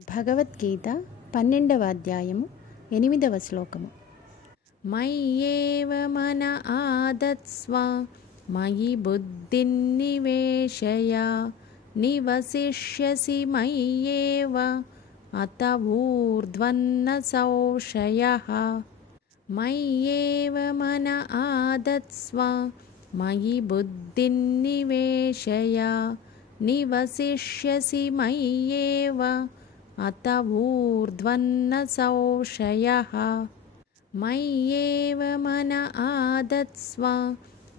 భగవద్గీత 12వ అధ్యాయము 8వ శ్లోకము. మయ్యేవ మన ఆదత్స్వ మయి బుద్ధిం నివేశయ నివసిష్యసి మయ్యేవ అత ఊర్ధ్వన్న సంశయః. మయ్యేవ మన ఆదత్స్వ మయి బుద్ధిం నివేశయ నివసిష్యసి మయ్యేవ అత ఊర్ధ్వన్న సంశయః. మయ్యేవ మన ఆదత్స్వ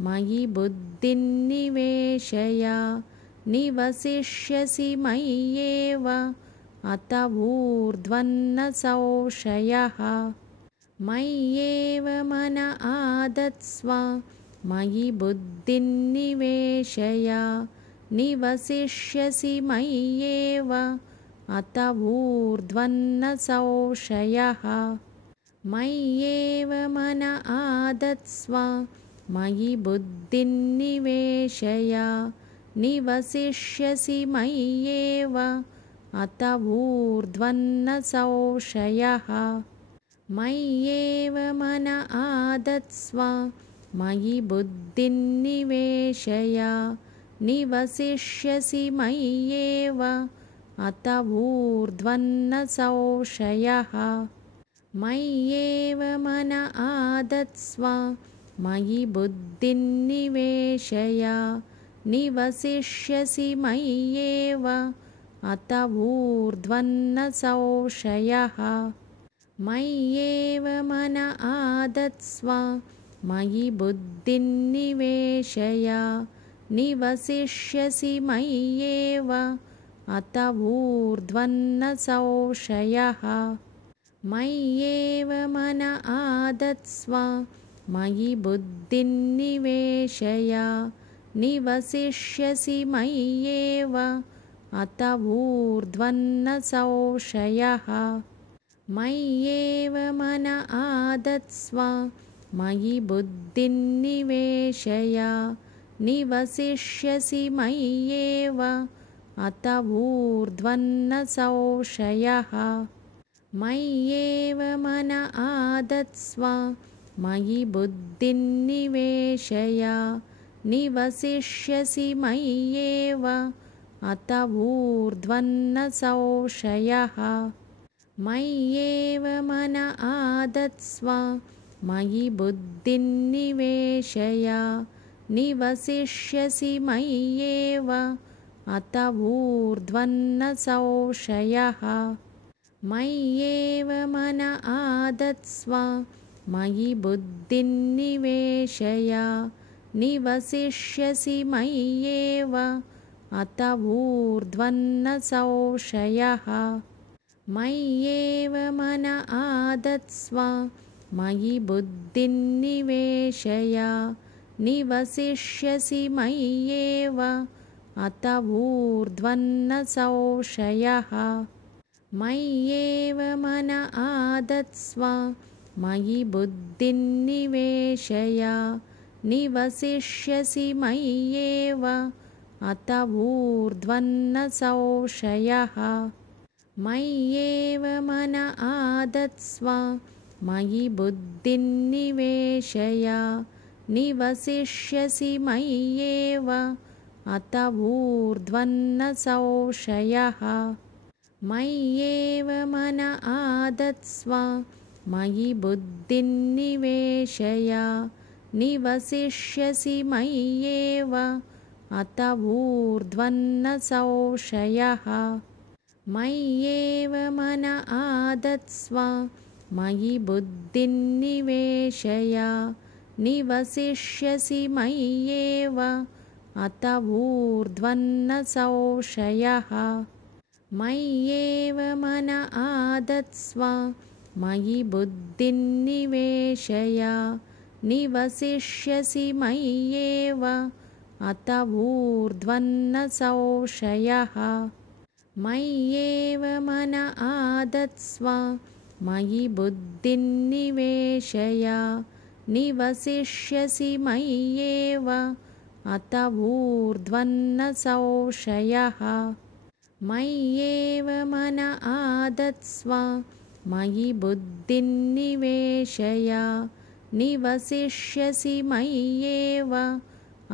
మయి బుద్ధిం నివేశయ నివసిష్యసి మయ్యేవ అత ఊర్ధ్వన్న సంశయః. మయ్యేవ మన ఆదత్స్వ మయి బుద్ధిం నివేశయ నివసిష్యసి మయ్యేవ అత ఊర్ధ్వన్న సంశయః. మయ్యేవ మన ఆదత్స్వ మయి బుద్ధిం నివేశయ నివసిష్యసి మయ్యేవ అత ఊర్ధ్వన్న సంశయః. మయ్యేవ మన ఆదత్స్వ మయి బుద్ధిం నివేశయ నివసిష్యసి మయ్యేవ అత ఊర్ధ్వన్న సంశయః. మయ్యేవ మన ఆదత్స్వ మయి బుద్ధిం నివేశయ నివసిష్యసి మయ్యేవ అత ఊర్ధ్వన్న సంశయః. మయ్యేవ మన ఆదత్స్వ మయి బుద్ధిం నివేశయ నివసిష్యసి మయ్యేవ అత ఊర్ధ్వన్న సంశయః. మయ్యేవ మన ఆదత్స్వ మయి బుద్ధిం నివేశయ నివసిష్యసి మయ్యేవ అత ఊర్ధ్వన్న సంశయః. మయ్యేవ మన ఆదత్స్వ మయి బుద్ధిం నివేశయ నివసిష్యసి మయ్యేవ అత ఊర్ధ్వన్న సంశయః. మయ్యేవ మన ఆదత్స్వ మయి బుద్ధిం నివేశయ నివసిష్యసి మయ్యేవ అత ఊర్ధ్వన్న సంశయః. మయ్యేవ మన ఆదత్స్వ మయి బుద్ధిం నివేశయ నివసిష్యసి మయ్యేవ అత ఊర్ధ్వన్న సంశయః. మయ్యేవ మన ఆదత్స్వ మయి బుద్ధిం నివేశయ నివసిష్యసి మయ్యేవ అత ఊర్ధ్వన్న సంశయః. మయ్యేవ మన ఆదత్స్వ మయి బుద్ధిం నివేశయ నివసిష్యసి మయ్యేవ అత ఊర్ధ్వన్న సంశయః. మయ్యేవ మన ఆదత్స్వ మయి బుద్ధిం నివేశయ నివసిష్యసి మయ్యేవ అత ఊర్ధ్వన్న సంశయః. మయ్యేవ మన ఆదత్స్వ మయి బుద్ధిం నివేశయ నివసిష్యసి మయ్యేవ అత ఊర్ధ్వన్న సంశయః. మయ్యేవ మన ఆదత్స్వ మయి బుద్ధిం నివేశయ నివసిష్యసి మయ్యేవ అత ఊర్ధ్వన్న సంశయః. మయ్యేవ మన ఆదత్స్వ మయి బుద్ధిం నివేశయ నివసిష్యసి మయ్యేవ అత ఊర్ధ్వన్న సంశయః. మయ్యేవ మన ఆదత్స్వ మయి బుద్ధిం నివేశయ నివసిష్యసి మయ్యేవ అత ఊర్ధ్వన్న సంశయః. మయ్యేవ మన ఆదత్స్వ మయి బుద్ధిం నివేశయ నివసిష్యసి మయ్యేవ అత ఊర్ధ్వన్న సంశయః. మయ్యేవ మన आदत्स्व मयि बुद्धिं निवेशय निवसिष्यसि मय्येव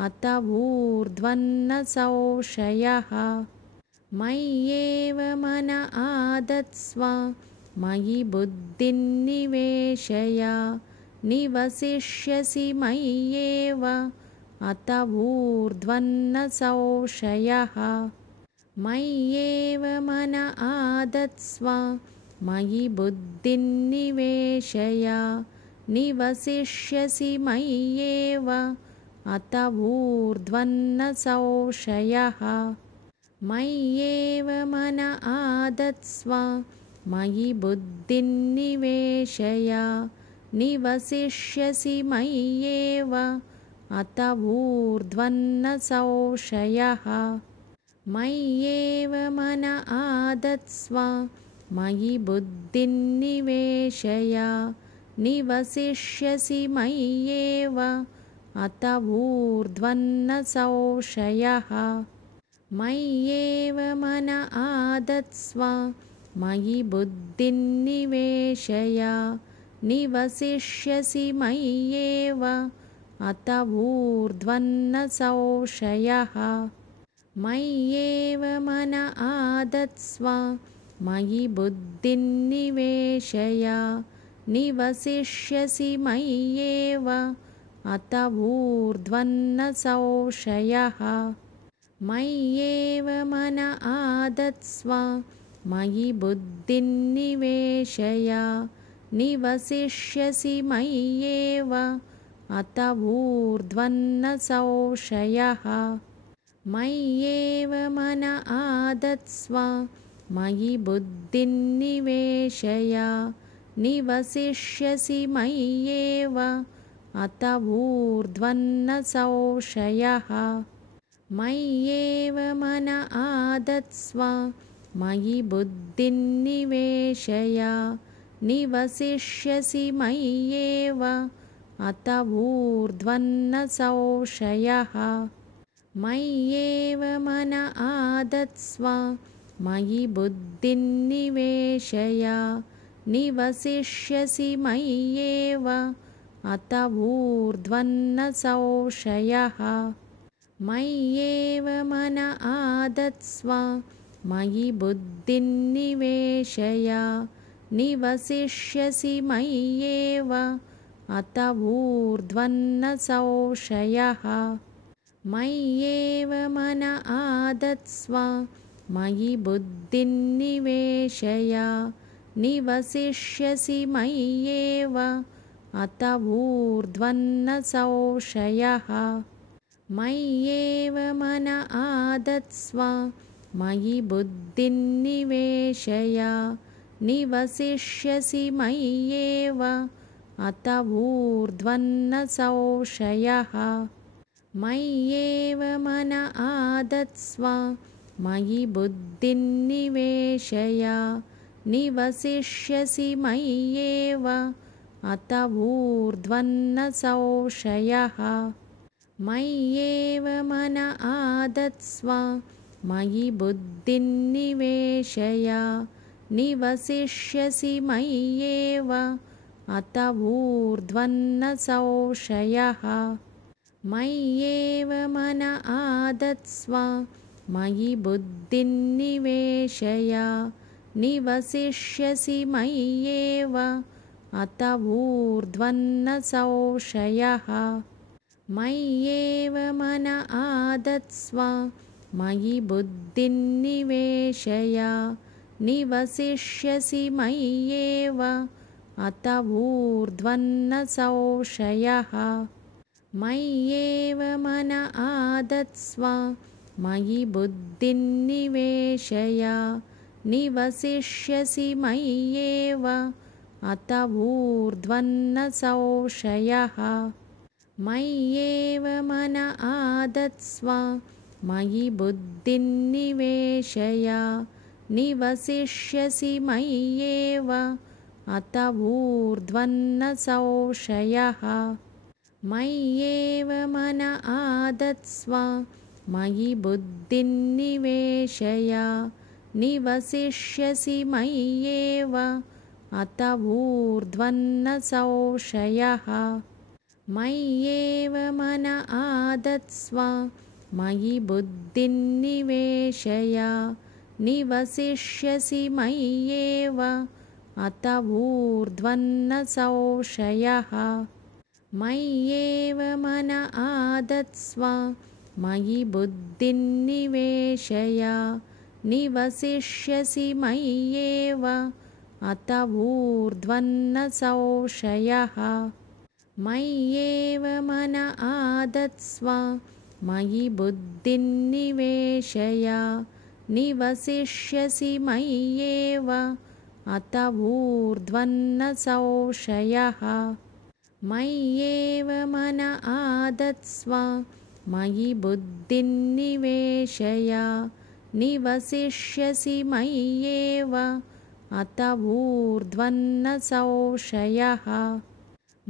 अत ऊर्ध्वन्न संशयः मय्येव मन आदत्स्व मयि बुद्धिं निवेशय निवसिष्यसि मय्येव अत ऊर्ध्वन्न संशयः मय्येव मन आदत्स्व मयि बुद्धिं निवेशय निवसिष्यसि मय्येव अत ऊर्ध्वन्न संशयः मय्येव मन आदत्स्व मयि बुद्धिं निवेशय निवसिष्यसि मय्येव अत ऊर्ध्वन्न संशयः मय्येव मन आदत्स्व मयि बुद्धिं निवेशय निवसिष्यसि मय्येव अत ऊर्ध्वन्न संशयः मय्येव मन आदत्स्व मयि बुद्धिं निवेशय निवसिष्यसि मय्येव अत ऊर्ध्वन्न संशयः मय्येव मन आदत्स्व मयि बुद्धिं निवेशय निवसिष्यसि मय्येव अत ऊर्ध्वन्न संशयः मय्येव मन आदत्स्व मयि बुद्धिं निवेशय निवसिष्यसि मय्येव अत ऊर्ध्वन्न संशयः मय्येव मन आदत्स्व मयि बुद्धिं निवेशय निवसिष्यसि मय्येव अत ऊर्ध्वन्न संशयः मय्येव मन आदत्स्व मयि बुद्धिं निवेशय निवसिष्यसि मय्येव अत ऊर्ध्वन्न संशयः मय्येव मन आदत्स्व मयि बुद्धिं निवेशय निवसिष्यसि मय्येव अत ऊर्ध्वन्न संशयः मय्येव मन आदत्स्व मयि बुद्धिं निवेशय निवसिष्यसि मय्येव अत ऊर्ध्वन्न संशयः मय्येव मन आदत्स्व मयि बुद्धिं निवेशय निवसिष्यसि मय्येव अत ऊर्ध्वन्न संशयः मय्येव मन आदत्स्व मयि बुद्धिं निवेशय निवसिष्यसि मय्येव अत ऊर्ध्वन्न संशयः मय्येव मन आदत्स्व मयि बुद्धिं निवेशय निवसिष्यसि मय्येव अत ऊर्ध्वन्न संशयः मय्येव मन आदत्स्व मयि बुद्धिं निवेशय निवसिष्यसि मय्येव अत ऊर्ध्वन्न संशयः मय्येव मन आदत्स्व मयि बुद्धिं निवेशय निवसिष्यसि मय्येव अत ऊर्ध्वन्न संशयः मय्येव मन आदत्स्व मयि बुद्धिं निवेशय निवसिष्यसि मय्येव अत ऊर्ध्वन्न संशयः मय्येव मन आदत्स्व मयि बुद्धिं निवेशय निवसिष्यसि मय्येव अत ऊर्ध्वन्न संशयः मय्येव मन आदत्स्व मयि बुद्धिं निवेशय निवसिष्यसि मय्येव अत ऊर्ध्वन्न संशयः मय्येव मन आदत्स्व मयि बुद्धिं निवेशय निवसिष्यसि मय्येव अत ऊर्ध्वन्न संशयः मय्येव मन आदत्स्व मयि बुद्धिं निवेशय निवसिष्यसि मय्येव अत ऊर्ध्वन्न संशयः मय्येव मन आदत्स्व मयि बुद्धिं निवेशय निवसिष्यसि मय्येव अत ऊर्ध्वन्न संशयः मय्येव मन आदत्स्व मयि बुद्धिं निवेशय निवसिष्यसि मय्येव अत ऊर्ध्वन्न संशयः मय्येव मन आदत्स्व मयि बुद्धिं निवेशय निवसिष्यसि मय्येव अत ऊर्ध्वन्न संशयः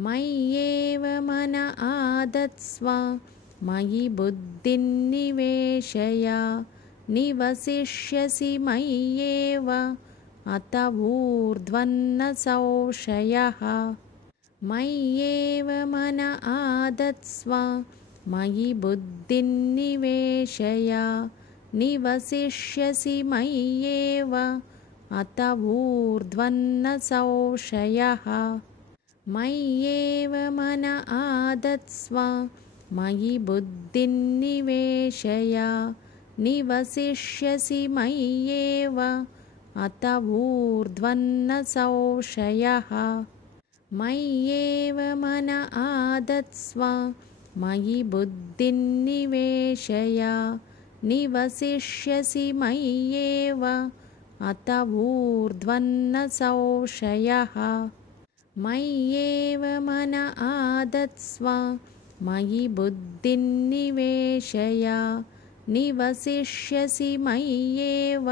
मय्येव मन आदत्स्व मयि बुद्धिं निवेशय निवसिष्यसि मय्येव अत ऊर्ध्वन्न संशयः मय्येव मन आदत्स्व मयि बुद्धिं निवेशय निवसिष्यसि मय्येव अत ऊर्ध्वन्न संशयः मय्येव मन आदत्स्व मयि बुद्धिं निवेशय निवसिष्यसि मय्येव अत ऊर्ध्वन्न संशयः मय्येव मन आदत्स्व मयि बुद्धिं निवेशय निवसिष्यसि मय्येव अत ऊर्ध्वन्न संशयः मय्येव मन आदत्स्व मयि बुद्धिं निवेशय निवसिष्यसि मय्येव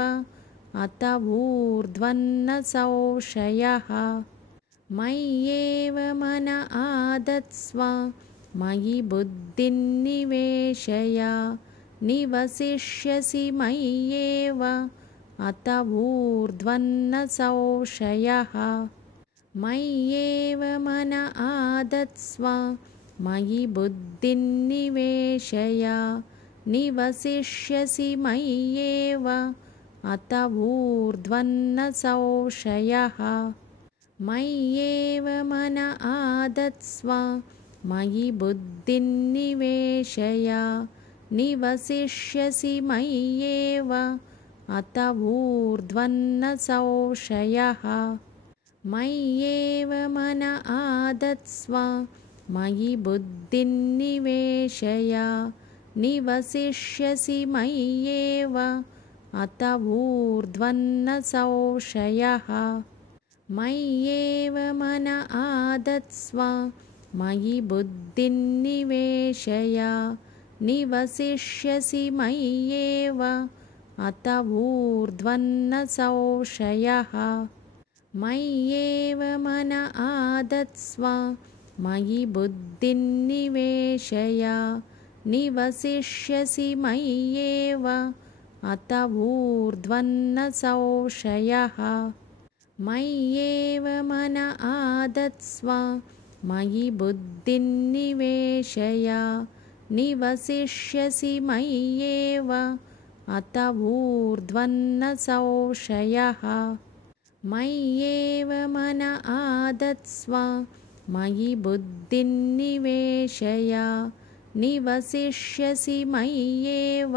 अत ऊर्ध्वन्न संशयः मय्येव मन आदत्स्व मयि बुद्धिं निवेशय निवसिष्यसि मय्येव अत ऊर्ध्वन्न संशयः मय्येव मन आदत्स्व मयि बुद्धिं निवेशय निवसिष्यसि मय्येव अत ऊर्ध्वन्न संशयः मय्येव मन आदत्स्व मयि बुद्धिं निवेशय निवसिष्यसि मय्येव अत ऊर्ध्वन्न संशयः मय्येव मन आदत्स्व मयि बुद्धिं निवेशय निवसिष्यसि मय्येव अत ऊर्ध्वन्न संशयः मय्येव मन आदत्स्व मयि बुद्धिं निवेशय निवसिष्यसि मय्येव अत ऊर्ध्वन्न संशयः मय्येव मन आदत्स्व मयि बुद्धिं निवेशय निवसिष्यसि मय्येव अत ऊर्ध्वन्न संशयः मय्येव मन आदत्स्व मयि बुद्धिं निवेशय निवसिष्यसि मय्येव अत ऊर्ध्वन्न संशयः मय्येव मन आदत्स्व मयि बुद्धिं निवेशय निवसिष्यसि मय्येव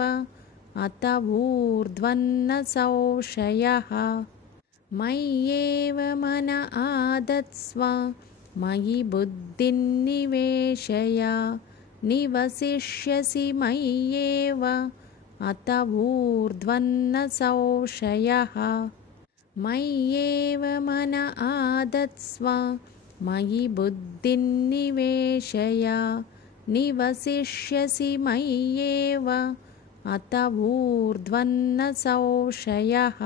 अत ऊर्ध्वन्न संशयः मय्येव मन आदत्स्व मयि बुद्धिं निवेशय निवसिष्यसि मय्येव अत ऊर्ध्वन्न संशयः मय्येव मन आदत्स्व मयि बुद्धिं निवेशय निवसिष्यसि मय्येव अत ऊर्ध्वन्न संशयः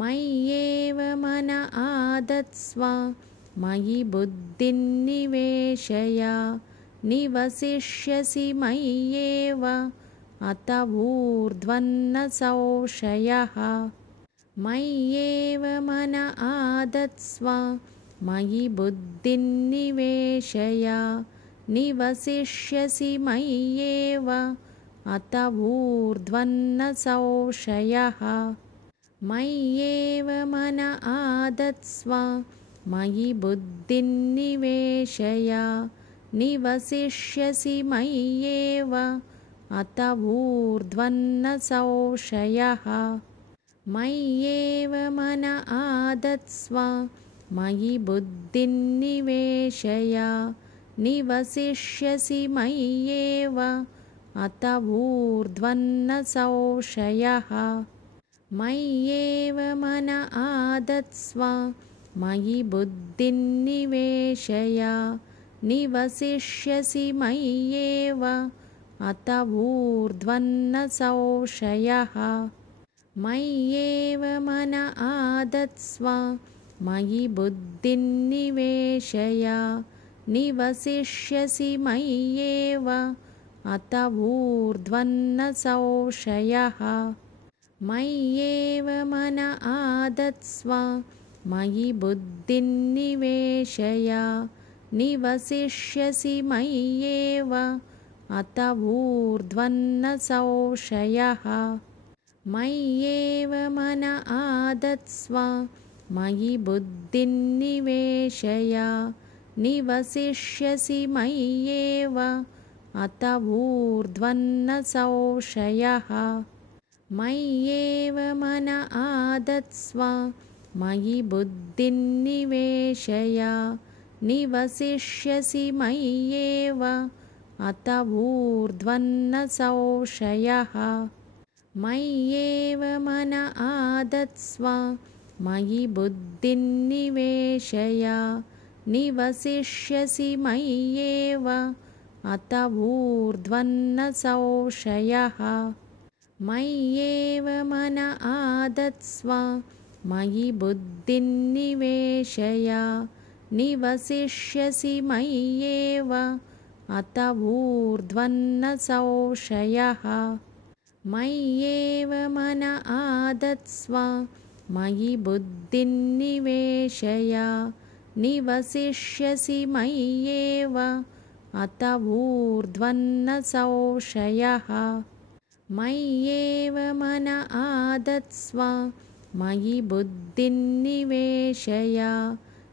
मय्येव मन आदत्स्व मयि बुद्धिं निवेशय निवसिष्यसि मय्येव अत ऊर्ध्वन्न संशयः। मय्येव मन आदत्स्व मयि बुद्धिं निवेशय निवसिष्यसि मय्येव अत ऊर्ध्वन्न संशयः मय्येव मन आदत्स्व मयि बुद्धिं निवेशय निवसिष्यसि मय्येव अत ऊर्ध्वन्न संशयः मय्येव मन आदत्स्व मयि बुद्धिं निवेशय निवसिष्यसि मय्येव अत ऊर्ध्वन्न संशयः मय्येव मन आदत्स्व मयि बुद्धिं निवेशय निवसिष्यसि मय्येव अत ऊर्ध्वन्न संशयः मय्येव मन आदत्स्व मयि बुद्धिं निवेशय निवसिष्यसि मय्येव अत ऊर्ध्वन्न संशयः मय्येव मन आदत्स्व मयि बुद्धिं निवेशय निवसिष्यसि मय्येव अत ऊर्ध्वन्न संशयः मय्येव मन आदत्स्व मयि बुद्धिं निवेशय निवसिष्यसि मय्येव अत ऊर्ध्वन्न संशयः मय्येव मन आदत्स्व मयि बुद्धिं निवेशय निवसिष्यसि मय्येव अत ऊर्ध्वन्न संशयः मय्येव मन आदत्स्व मयि बुद्धिं निवेशय निवसिष्यसि मय्येव अत ऊर्ध्वन्न संशयः मय्येव मन आदत्स्व मयि बुद्धिं निवेशय निवसिष्यसि मय्येव अत ऊर्ध्वन्न संशयः मय्येव मन आदत्स्व मयि बुद्धिं निवेशय निवसिष्यसि मय्येव अत ऊर्ध्वन्न संशयः मय्येव मन आदत्स्व मयि बुद्धिं निवेशय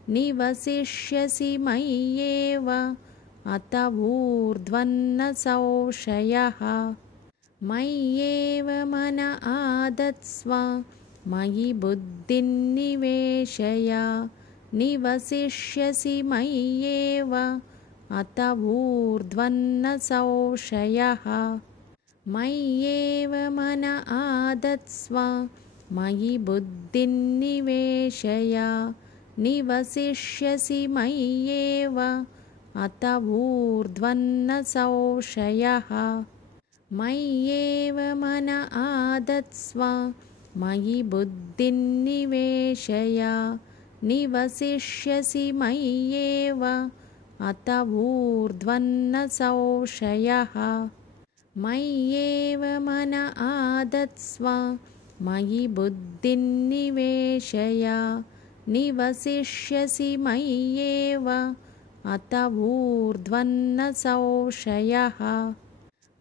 निवसिष्यसि मय्येव अत ऊर्ध्वन्न संशयः मय्येव मन आदत्स्व मयि बुद्धिं निवेशय निवसिष्यसि मय्येव अत ऊर्ध्वन्न संशयः मय्येव मन आदत्स्व मयि बुद्धिं निवेशय निवसिष्यसि मय्येव अत ऊर्ध्वन्न संशयः मय्येव मन आदत्स्व मयि बुद्धिं निवेशय निवसिष्यसि मय्येव अत ऊर्ध्वन्न संशयः मय्येव मन आदत्स्व मयि बुद्धिं निवेशय निवसिष्यसि मय्येव अत ऊर्ध्वन्न संशयः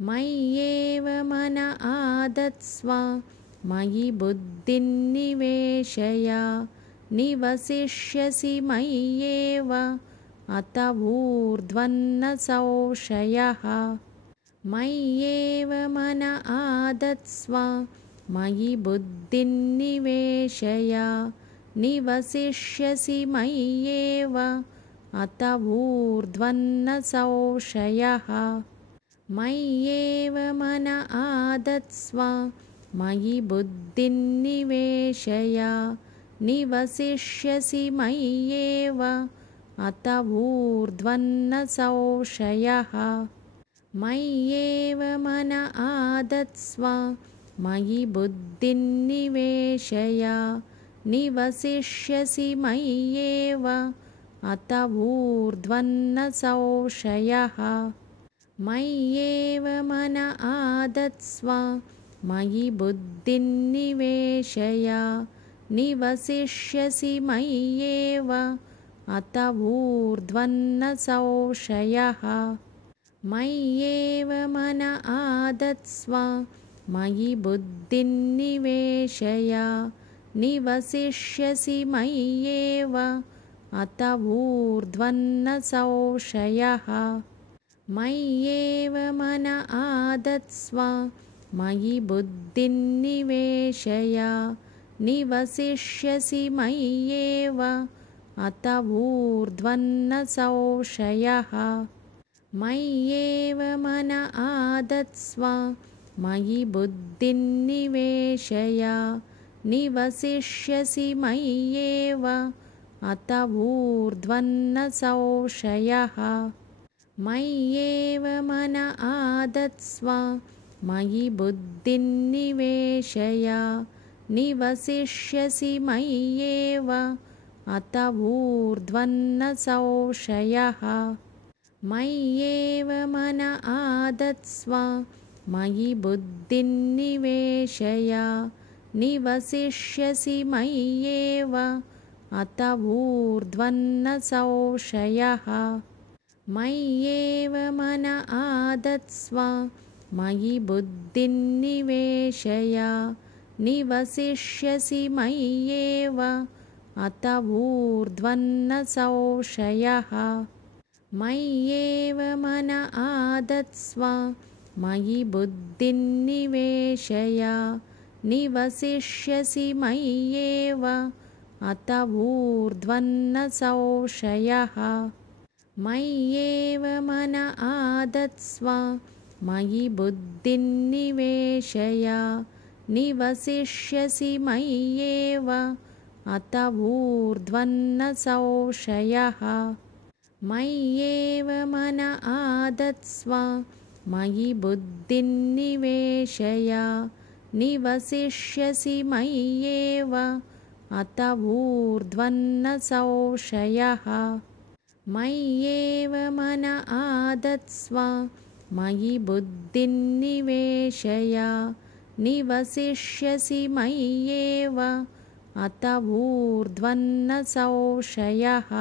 मय्येव मन आदत्स्व मयि बुद्धिं निवेशय निवसिष्यसि मय्येव अत ऊर्ध्वन्न संशयः मय्येव मन आदत्स्व मयि बुद्धिं निवेशय निवसिष्यसि मय्येव अत ऊर्ध्वन्न संशयः मय्येव मन आदत्स्व मयि बुद्धिं निवेशय निवसिष्यसि मय्येव अत ऊर्ध्वन्न संशयः मय्येव मन आदत्स्व मयि बुद्धिं निवेशय निवसिष्यसि मय्येव अत ऊर्ध्वन्न संशयः मय्येव मन आदत्स्व मयि बुद्धिं निवेशय निवसिष्यसि मय्येव अत ऊर्ध्वन्न संशयः मय्येव मन आदत्स्व मयि बुद्धिं निवेशय निवसिष्यसि मय्येव अत ऊर्ध्वन्न संशयः मय्येव मन आदत्स्व मयि बुद्धिं निवेशय निवसिष्यसि मय्येव अत ऊर्ध्वन्न संशयः मय्येव मन आदत्स्व मयि बुद्धिं निवेशय निवसिष्यसि मय्येव अत ऊर्ध्वन्न संशयः मय्येव मन आदत्स्व मयि बुद्धिं निवेशय निवसिष्यसि मय्येव अत ऊर्ध्वन्न संशयः मय्येव मन आदत्स्व मयि बुद्धिं निवेशय निवसिष्यसि मय्येव अत ऊर्ध्वन्न संशयः मय्येव मन आदत्स्व मयि बुद्धिं निवेशय निवसिष्यसि मय्येव अत ऊर्ध्वन्न संशयः मय्येव मन आदत्स्व मयि बुद्धिं निवेशय निवसिष्यसि मय्येव अत ऊर्ध्वन्न संशयः मय्येव मन आदत्स्व मयि बुद्धिं निवेशय निवसिष्यसि मय्येव अत ऊर्ध्वन्न संशयः मय्येव मन आदत्स्व मयि बुद्धिं निवेशय निवसिष्यसि मय्येव अत ऊर्ध्वन्न संशयः मय्येव मन आदत्स्व मयि बुद्धिं निवेशय निवसिष्यसि मय्येव अत ऊर्ध्वन्न संशयः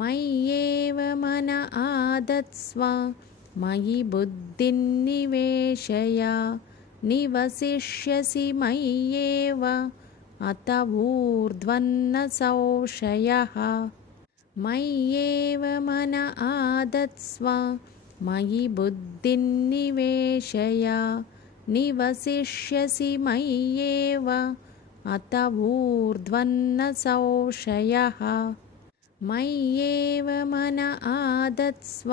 मय्येव मन आदत्स्व मयि बुद्धिं निवेशय निवसिष्यसि मय्येव अत ऊर्ध्वन्न संशयः मय्येव मन आदत्स्व मयि बुद्धिं निवेशय निवसिष्यसि मय्येव अत ऊर्ध्वन्न संशयः मय्येव मन आदत्स्व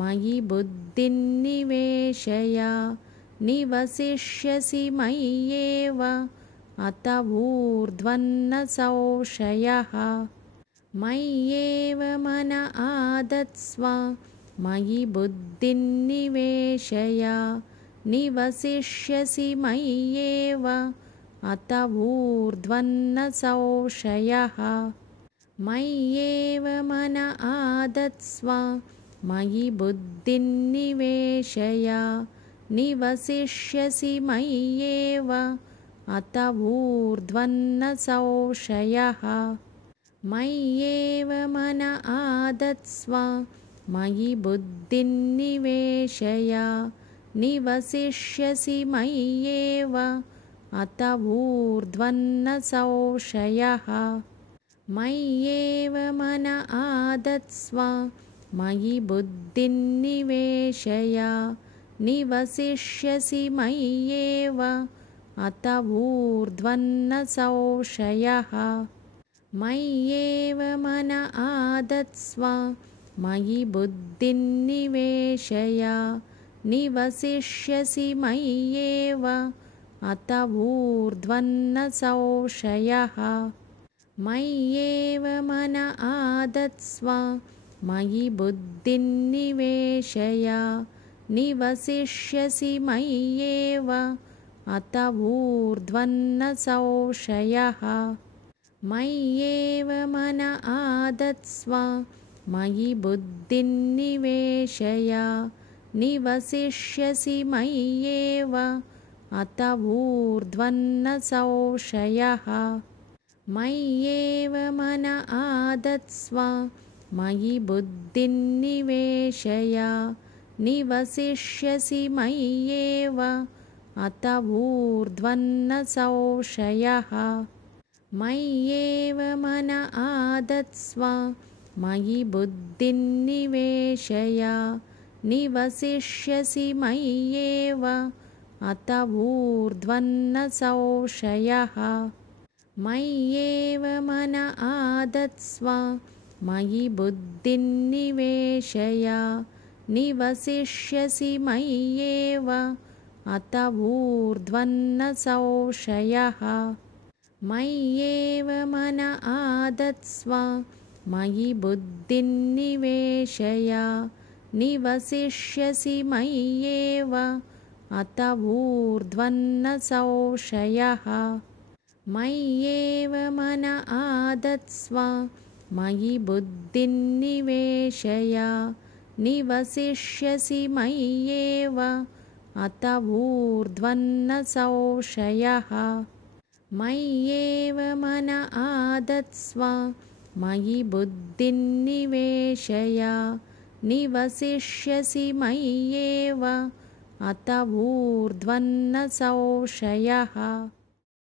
मयि बुद्धिं निवेशय निवसिष्यसि मय्येव अत ऊर्ध्वन्न संशयः मय्येव मन आदत्स्व मयि बुद्धिं निवेशय निवसिष्यसि मय्येव अत ऊर्ध्वन्न संशयः मय्येव मन आदत्स्व मयि बुद्धिं निवेशय निवसिष्यसि मय्येव अत ऊर्ध्वन्न संशयः मय्येव मन आदत्स्व मयि बुद्धिं निवेशय निवसिष्यसि मय्येव अत ऊर्ध्वन्न संशयः मय्येव मन आदत्स्व मयि बुद्धिं निवेशय निवसिष्यसि मय्येव अत ऊर्ध्वन्न संशयः मय्येव मन आदत्स्व मयि बुद्धिं निवेशय निवसिष्यसि मय्येव अत ऊर्ध्वन्न संशयः मय्येव मन आदत्स्व मयि बुद्धिं निवेशय निवसिष्यसि मय्येव अत ऊर्ध्वन्न संशयः मय्येव मन आदत्स्व मयि बुद्धिं निवेशय निवसिष्यसि मय्येव अत ऊर्ध्वन्न संशयः मय्येव मन आदत्स्व मयि बुद्धिं निवेशय निवसिष्यसि मय्येव अत ऊर्ध्वन्न संशयः मय्येव मन आदत्स्व मयि बुद्धिं निवेशय निवसिष्यसि मय्येव अत ऊर्ध्वन्न संशयः मय्येव मन आदत्स्व मयि बुद्धिं निवेशय निवसिष्यसि मय्येव अत ऊर्ध्वन्न संशयः मय्येव मन आदत्स्व मयि बुद्धिं निवेशय निवसिष्यसि मय्येव अत ऊर्ध्वन्न संशयः मय्येव मन आदत्स्व मयि बुद्धिं निवेशय निवसिष्यसि मय्येव अत ऊर्ध्वन्न संशयः मय्येव मन आदत्स्व मयि बुद्धिं निवेशय निवसिष्यसि मय्येव अत ऊर्ध्वन्न संशयः।